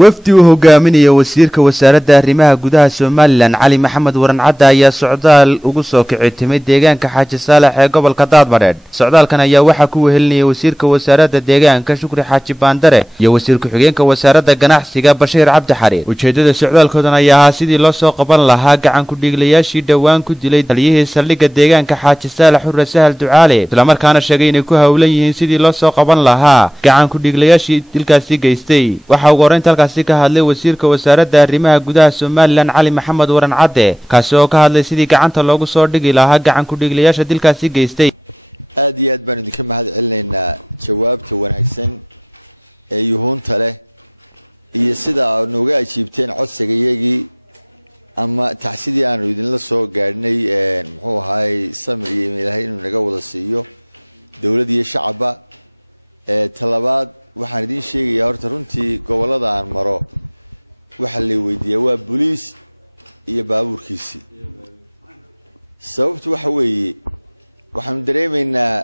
wafdi uu hogaaminayo wasiirka wasaaradda arrimaha gudaha Soomaaliland Cali Maxamed Waran Cadda ayaa socdaal ugu soo kicay timay deegaanka Xaaji Saalax ee gobolka Daadmareed. Socdaalkan ayaa waxa ku wehelinayay wasiirka wasaaradda deegaanka Shukri Xaaji Baandare iyo wasiirka xigeenka wasaaradda ganacsiga Bashiir Cabdi Xariir. Ujeedada socdaalkoodan ayaa ahaa sidii loo soo qaban lahaa gacan ku dhiglayaashii dhawaan ku dilay taliyihii saldhigga deegaanka Xaaji Saalax Xurre Sahal Ducaale, isla markaana sheegay inay ku hawlan yihiin sidii loo soo qaban lahaa gacan ku dhiglayaashii dilkaasi geystay. Waxa ugu horeyn ka hadlay wasiirka wasaaradda arrimaha gudaha Soomaaliland Cali Maxamed Waran Cadde, kaas oo ka hadlay sidii gacanta loogu soo dhigi lahaa gacan ku dhiglayaasha dilkaasi geystay. aad iyo aad baan idinka mahad celinaynaa jawaabta wanaagsan ee yuhuunta leh iyo sida aad nooga ajiibteen codsigayagii ama taxsidii aanu idinla soo gaadhnay muxuu ahaay samir iyo ilaahay inuu naga wada siiyo dawladda iyo shacabba. talabaad waxaan idin sheegayaa horta runtii gobolada aan maro waxa la weydiiyaa waa booliis iyo baabuurkiisii. sababtu waxa weeye waxaan dareemaynaa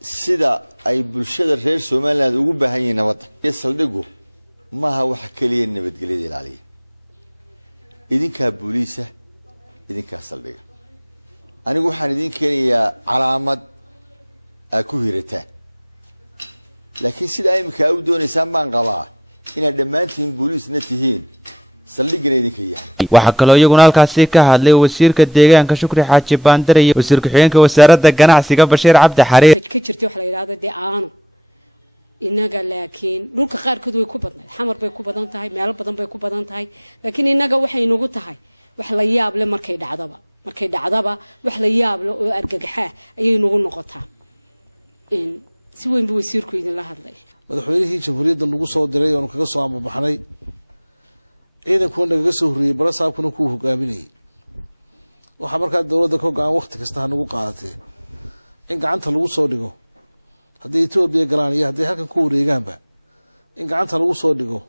sida ay bulshada reer Soomaaliland ugu baahan yihiin nabadda iyo saldhigu maaha wax kaliya nabadgelyada ilaaliya. idinka booliisa idinka saldhiga anigu waxaan idin keenayaa calaamad ay ku hirataan, laakiin sida ay imika u doonaysaan baan qabaa inaad dhammaantiin booliisna tihiin saldhigana idinka yahay. waxa kale oo iyaguna halkaasi ka hadlay wasiirka deegaanka Shukri Xaaji Baandare iyo wasiirka xigeenka wasaaradda ganacsiga Bashiir Cabdi Xariir. ka jirtay wax la yiraahdo deegaano inaga, laakiin dhulka qaarkood way ku badnayd, xamar bay ku badan tahay, meelo badan bay ku badan tahay, laakiin inaga waxay nagu tahay wax la yaab leh markay dhacdaba wax la yaab leh oo argagaxa ayay nagu noqotaa. si weyn buu wasiirku idin la hadlay. madaxweynihii jamhuuriyadda lagu soo diray oo kaga soo ambabaxnay ciidanku naga soo horreeyay barasaabkuna ku hogaaminayay. waxa markaa dawladda ka go'an waqti kasta nagu qaadatay in gacanta lagu soo dhigo haddii Itoobiya galaan iyo haddii halkan ku wareegaanba in gacanta lagu soo dhigo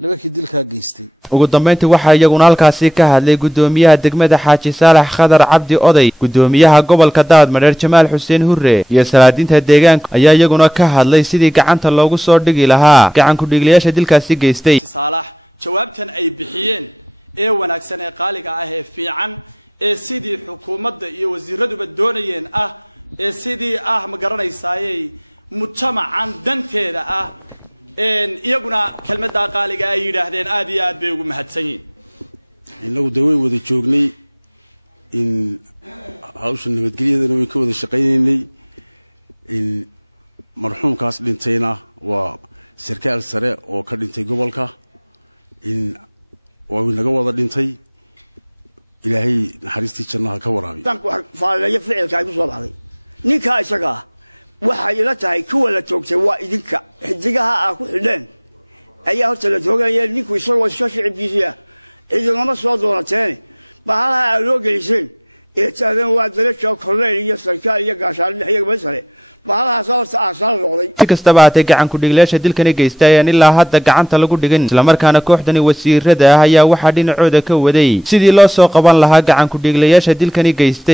nimankii dilka geystay. ugu dambeyntii waxa iyaguna halkaasi ka hadlay gudoomiyaha degmada Xaaji Saalax Khadar Cabdi Oday, gudoomiyaha gobolka Daadmareed Jamaal Xuseen Hurre iyo salaadiinta deegaanka ayaa iyaguna ka hadlay sidii gacanta loogu soo dhigi lahaa gacan ku dhiglayaasha dilkaasi geystay. Saalax jawaabtan ay bixiyeen ee wanaagsan ee qaaliga ah ee fiican ee sidii xukuumadda iyo wasiiraduba doonayeen ee sidii ma garanaysay mujtamacan danteeda iyaguna kelmadda qaaliga ay yiraahdeen aad iyo aad bay ugu mahadsan yihiin. inagu daway wada joognay in hawshan nabadgelyada way ka wada shaqeynay. in marxuumkaas dhintayna waa sarkaal sare oo ka dhintay gobolka, in waa naga wada dhintay. ilaahay naxariistii jannaha ka waraabiyo. faalayo ficilka ku soo baxday ninka isaga waxa ila tahay kuwa la toogtay waa idinka xidigaha ku xidheen ayaa horta la toogayay ninku isagoo iska shicibkiisa idinama soo doonateen bahalaha loo geliseen ee taadan waa dalajo korneel iyo sarkaal iyo gaashaan iyo masale bahalaha sababta aasal noqday. si kastaba aatay gacan ku dhiglayaasha dilkani geystay ilaa hadda gacanta lagu dhigin, isla markaana kooxdani wasiirada ayaa waxa dhinacooda ka waday sidii loo soo qaban lahaa gacan ku dhiglayaasha dilkani geystay.